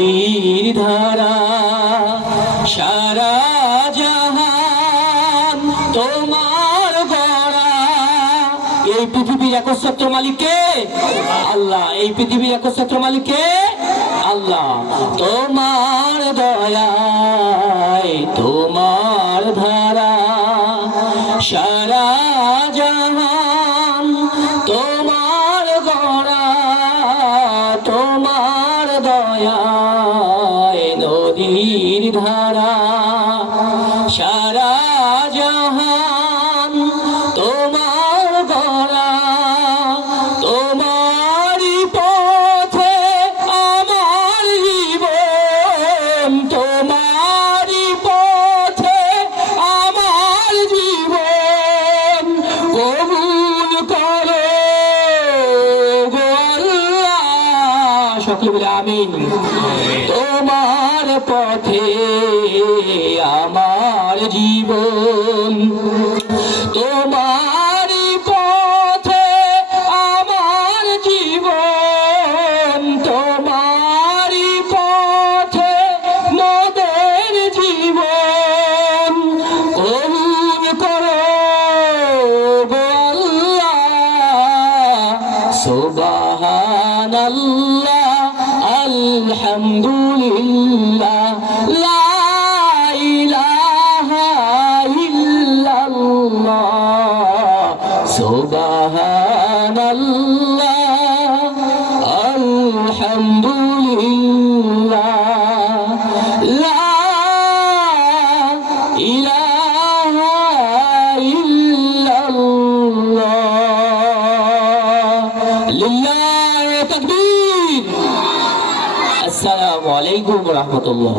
নদীর ধারা সারা জাহান তোমার গড়া। এই পৃথিবীর একচ্ছত্র মালিক কে? আল্লাহ। এই পৃথিবীর একচ্ছত্র মালিক কে? আল্লাহ। তোমার দয়ায় তোমার ধারা সারা জাহান তোমার গড়া। তোমার দয়ায় নদীর ধারা সারা জাহান তোমার গড়া। তোমারই পথে আমার জীবন, তোমারই পথে আমার জীবন। কবুল করো গো আল্লাহ, সকলে বলে আমিন। তোমার পথে আমার জীবন, তোমারই পথে আমার জীবন। তোমারই পথে মোদের জীবন। কবুল করো গো আল্লাহ, সুবহানাল্লাহ আলহামদুলিল্লাহ লা ইলাহা ইল্লাল্লাহ। সুবহানাল্লাহ আলহামদুলিল্লাহ লা ইলাহা ইল্লাল্লাহ। লিল্লাহি তাকবীর। আসসালামু আলাইকুম ওয়া রাহমাতুল্লাহ।